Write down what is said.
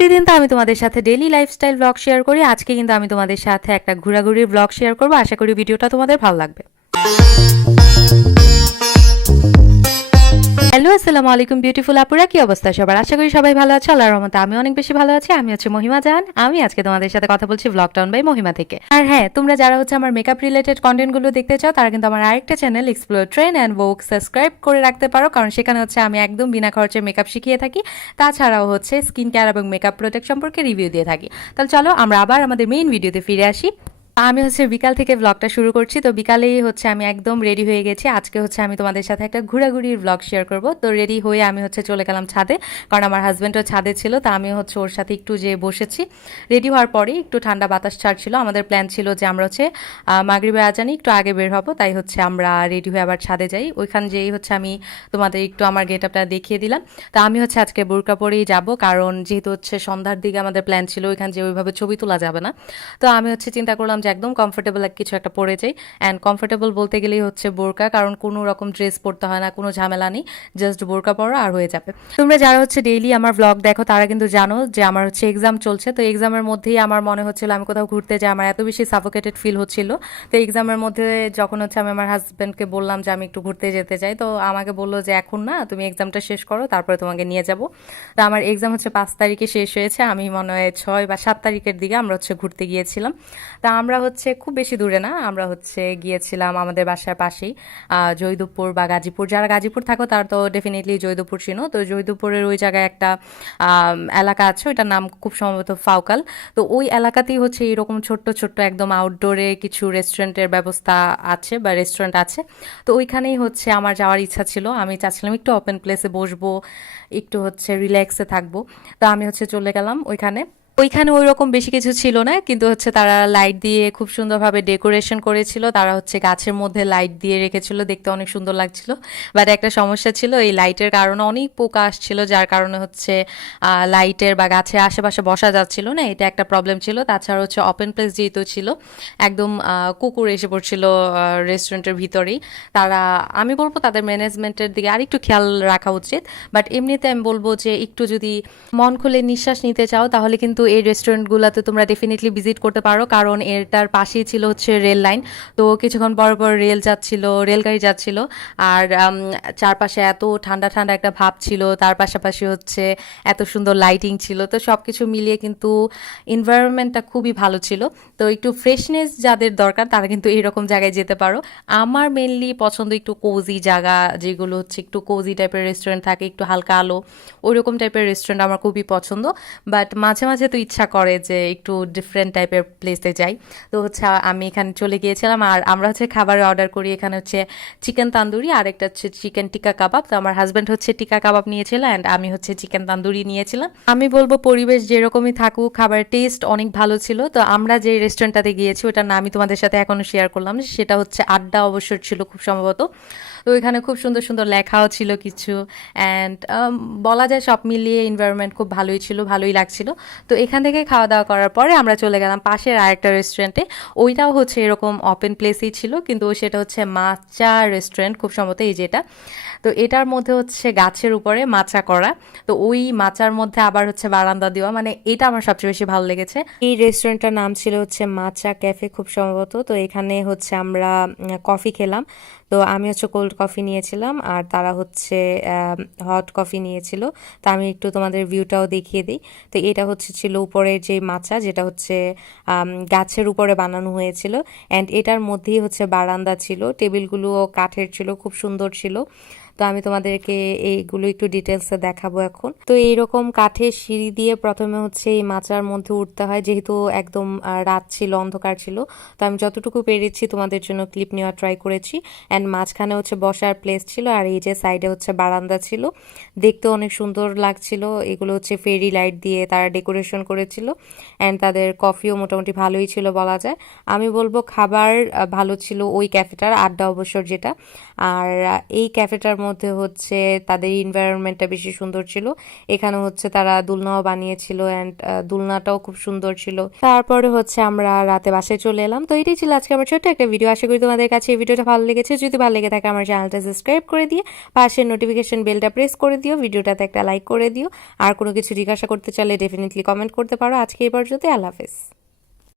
প্রতিদিন তো আমি তোমাদের সাথে ডেইলি লাইফস্টাইল ব্লগ শেয়ার করি। আজকে কিন্তু আমি তোমাদের সাথে একটা ঘোরাঘুরির ব্লগ শেয়ার করবো। আশা করি ভিডিওটা তোমাদের ভালো লাগবে। হ্যালো, আসসালামু আলাইকুম বিউটিফুল আপুরা, কি অবস্থা সবার? আশা করি সবাই ভালো আছে। আল্লাহর রহমতে আমি অনেক বেশি ভালো আছি। আমি হচ্ছে মহিমা জাহান। আমি আজকে তোমাদের সাথে কথা বলছি ব্লগ টাউন বাই মহিমা থেকে। আর হ্যাঁ, তোমরা যারা হচ্ছে আমার মেকআপ রিলেটেড কন্টেন্ট গুলো দেখতে চাও তারা কিন্তু আমার আরেকটা চ্যানেল এক্সপ্লোর ট্রেন অ্যান্ড ভোগ সাবস্ক্রাইব করে রাখতে পারো, কারণ সেখানে হচ্ছে আমি একদম বিনা খরচে মেকআপ শিখিয়ে থাকি। তাছাড়াও হচ্ছে স্কিন কেয়ার এবং মেকআপ প্রোডাক্ট সম্পর্কে রিভিউ দিয়ে থাকি। তাহলে চলো আমরা আবার আমাদের মেইন ভিডিওতে ফিরে আসি। আমি হচ্ছে বিকাল থেকে ব্লগটা শুরু করছি। তো বিকালেই হচ্ছে আমি একদম রেডি হয়ে গেছি। আজকে হচ্ছে আমি তোমাদের সাথে একটা ঘোরাঘুরির ব্লগ শেয়ার করব। তো রেডি হয়ে আমি হচ্ছে চলে গেলাম ছাদে, কারণ আমার হাজব্যান্ডও ছাদে ছিল। তো আমি হচ্ছে ওর সাথে একটু যেয়ে বসেছি। রেডি হওয়ার পরেই একটু ঠান্ডা বাতাস ছাড়ছিল। আমাদের প্ল্যান ছিল যে আমরা হচ্ছে মাগরিবের আজানে একটু আগে বের হবো, তাই হচ্ছে আমরা রেডি হয়ে আবার ছাদে যাই। ওইখান যেই হচ্ছে আমি তোমাদের একটু আমার গেট আপটা দেখিয়ে দিলাম। তো আমি হচ্ছে আজকে বোরকা পরেই যাব, কারণ যেহেতু হচ্ছে সন্ধ্যার দিকে আমাদের প্ল্যান ছিল ওইখান যে ওইভাবে ছবি তোলা যাবে না। তো আমি হচ্ছে চিন্তা করলাম যে একদম কমফোর্টেবল কিছু একটা পরে যাই। অ্যান্ড কমফোর্টেবল বলতে গেলেই হচ্ছে বোরকা, কারণ কোনো রকম ড্রেস পরতে হয় না, কোনো ঝামেলা নেই, জাস্ট বোরকা পরো আর হয়ে যাবে। তোমরা যারা হচ্ছে ডেইলি আমার ব্লগ দেখো তারা কিন্তু জানো যে আমার হচ্ছে এক্সাম চলছে। তো এক্সামের মধ্যেই আমার মনে হচ্ছিল আমি কোথাও ঘুরতে যাই, আমার এত বেশি সাফোকেটেড ফিল হচ্ছিল। তো এক্সামের মধ্যে যখন হচ্ছে আমি আমার হাজব্যান্ডকে বললাম যে আমি একটু ঘুরতে যেতে চাই, তো আমাকে বললো যে এখন না, তুমি এক্সামটা শেষ করো, তারপরে তোমাকে নিয়ে যাব। তো আমার এক্সাম হচ্ছে 5 তারিখে শেষ হয়েছে। আমি মনে হয় 6 বা 7 তারিখের দিকে আমরা হচ্ছে ঘুরতে গিয়েছিলাম। তা আমরা হচ্ছে খুব বেশি দূরে না, আমরা হচ্ছে গিয়েছিলাম আমাদের বাসার পাশেই জয়দেবপুর বা গাজীপুর। যারা গাজীপুর থাকো তার তো ডেফিনেটলি জয়দেবপুর চিনো। তো জয়দেবপুরের ওই জায়গায় একটা এলাকা আছে, ওইটার নাম খুব সম্ভবত ফাউকাল। তো ওই এলাকাতেই হচ্ছে এরকম ছোট্ট ছোট্ট একদম আউটডোরে কিছু রেস্টুরেন্টের ব্যবস্থা আছে বা রেস্টুরেন্ট আছে। তো ওইখানেই হচ্ছে আমার যাওয়ার ইচ্ছা ছিল। আমি চাচ্ছিলাম একটু ওপেন প্লেসে বসবো, একটু হচ্ছে রিল্যাক্সে থাকবো। তো আমি হচ্ছে চলে গেলাম ওইখানে। ওইখানে ওই রকম বেশি কিছু ছিল না, কিন্তু হচ্ছে তারা লাইট দিয়ে খুব সুন্দরভাবে ডেকোরেশন করেছিল। তারা হচ্ছে গাছের মধ্যে লাইট দিয়ে রেখেছিল, দেখতে অনেক সুন্দর লাগছিল। বাট একটা সমস্যা ছিল, এই লাইটের কারণে অনেক পোকা আসছিল, যার কারণে হচ্ছে লাইটের বা গাছের আশেপাশে বসা যাচ্ছিল না, এটা একটা প্রবলেম ছিল। তাছাড়া হচ্ছে ওপেন প্লেস যেহেতু ছিল, একদম কুকুর এসে পড়ছিল রেস্টুরেন্টের ভিতরেই। তারা, আমি বলবো তাদের ম্যানেজমেন্টের দিকে আরেকটু খেয়াল রাখা উচিত। বাট এমনিতে আমি বলবো যে একটু যদি মন খুলে নিঃশ্বাস নিতে চাও তাহলে কিন্তু এই রেস্টুরেন্টগুলোতে তোমরা ডেফিনেটলি ভিজিট করতে পারো, কারণ এটার পাশেই ছিল হচ্ছে রেল লাইন। তো কিছুক্ষণ পর পর রেল যাচ্ছিল, রেলগাড়ি যাচ্ছিল। আর চারপাশে এত ঠান্ডা ঠান্ডা একটা ভাব ছিল, তার পাশাপাশি হচ্ছে এত সুন্দর লাইটিং ছিল। তো সব কিছু মিলিয়ে কিন্তু এনভায়রনমেন্টটা খুবই ভালো ছিল। তো একটু ফ্রেশনেস যাদের দরকার তারা কিন্তু এইরকম জায়গায় যেতে পারো। আমার মেনলি পছন্দ একটু কোজি জায়গা, যেগুলো হচ্ছে একটু কোজি টাইপের রেস্টুরেন্ট থাকে, একটু হালকা আলো, ওইরকম টাইপের রেস্টুরেন্ট আমার খুবই পছন্দ। বাট মাঝে মাঝে তো ইচ্ছা করে যে একটু ডিফারেন্ট টাইপের প্লেসে যাই। তো হচ্ছে আমি এখানে চলে গিয়েছিলাম, আর আমরা হচ্ছে খাবারের অর্ডার করি। এখানে হচ্ছে চিকেন তান্দুরি আর একটা হচ্ছে চিকেন টিক্কা কাবাব। তো আমার হাজব্যান্ড হচ্ছে টিক্কা কাবাব নিয়েছিল অ্যান্ড আমি হচ্ছে চিকেন তান্দুরি নিয়েছিলাম। আমি বলবো পরিবেশ যেরকমই থাকুক, খাবারের টেস্ট অনেক ভালো ছিল। তো আমরা যে রেস্টুরেন্টটাতে গিয়েছি ওটার নামই তোমাদের সাথে এখনো শেয়ার করলাম, সেটা হচ্ছে আড্ডা অবসর ছিল খুব সম্ভবত। তো ওইখানে খুব সুন্দর সুন্দর লেখাও ছিল কিছু। অ্যান্ড বলা যায় সব মিলিয়ে এনভায়রনমেন্ট খুব ভালোই ছিল, ভালোই লাগছিল। তো এখান থেকে খাওয়া দাওয়া করার পরে আমরা চলে গেলাম পাশের আরেকটা রেস্টুরেন্টে। ওইটাও হচ্ছে এরকম ওপেন প্লেসেই ছিল, কিন্তু সেটা হচ্ছে মাচা রেস্টুরেন্ট খুব সম্ভবত, এই যেটা। তো এটার মধ্যে হচ্ছে গাছের উপরে মাচা করা। তো ওই মাচার মধ্যে আবার হচ্ছে বারান্দা দেওয়া, মানে এটা আমার সবচেয়ে বেশি ভালো লেগেছে। এই রেস্টুরেন্টটার নাম ছিল হচ্ছে মাচা ক্যাফে খুব সম্ভবত। তো এখানে হচ্ছে আমরা কফি খেলাম। তো আমি হচ্ছে কোল্ড কফি নিয়েছিলাম আর তারা হচ্ছে হট কফি নিয়েছিল। তো আমি একটু তোমাদের ভিউটাও দেখিয়ে দিই। তো এটা হচ্ছে ছিল উপরে যে মাচা, যেটা হচ্ছে গাছের উপরে বানানো হয়েছিল। অ্যান্ড এটার মধ্যেই হচ্ছে বারান্দা ছিল, টেবিলগুলোও কাঠের ছিল, খুব সুন্দর ছিল। তো আমি তোমাদেরকে এইগুলো একটু ডিটেলসে দেখাবো এখন। তো এইরকম কাঠের সিঁড়ি দিয়ে প্রথমে হচ্ছে এই মাচার মধ্যে উঠতে হয়, যেহেতু একদম রাত ছিল, অন্ধকার ছিল। তো আমি যতটুকু পেরেছি তোমাদের জন্য ক্লিপ নেওয়া ট্রাই করেছি। অ্যান্ড মাঝখানে হচ্ছে বসার প্লেস ছিল, আর এই যে সাইডে হচ্ছে বারান্দা ছিল, দেখতে অনেক সুন্দর লাগছিল। এগুলো হচ্ছে ফেরি লাইট দিয়ে তারা ডেকোরেশন করেছিল। অ্যান্ড তাদের কফিও মোটামুটি ভালোই ছিল বলা যায়। আমি বলবো খাবার ভালো ছিল ওই ক্যাফেটার, আড্ডা অবসর যেটা। আর এই ক্যাফেটার মধ্যে মধ্যে হচ্ছে তাদের এনভায়রনমেন্টটা বেশি সুন্দর ছিল। এখানে হচ্ছে তারা দোলনাও বানিয়েছিল অ্যান্ড দোলনাটাও খুব সুন্দর ছিল। তারপরে হচ্ছে আমরা রাতে বাসায় চলে এলাম। তো এটাই ছিল আজকে আমার ছোট্ট একটা ভিডিও। আশা করি তোমাদের কাছে এই ভিডিওটা ভালো লেগেছে। যদি ভালো লেগে থাকে আমার চ্যানেলটা সাবস্ক্রাইব করে দিয়ে পাশের নোটিফিকেশন বেলটা প্রেস করে দিও, ভিডিওটাতে একটা লাইক করে দিও। আর কোনো কিছু জিজ্ঞাসা করতে চাইলে ডেফিনেটলি কমেন্ট করতে পারো। আজকে এই পর্যন্ত, আল্লাহ হাফেজ।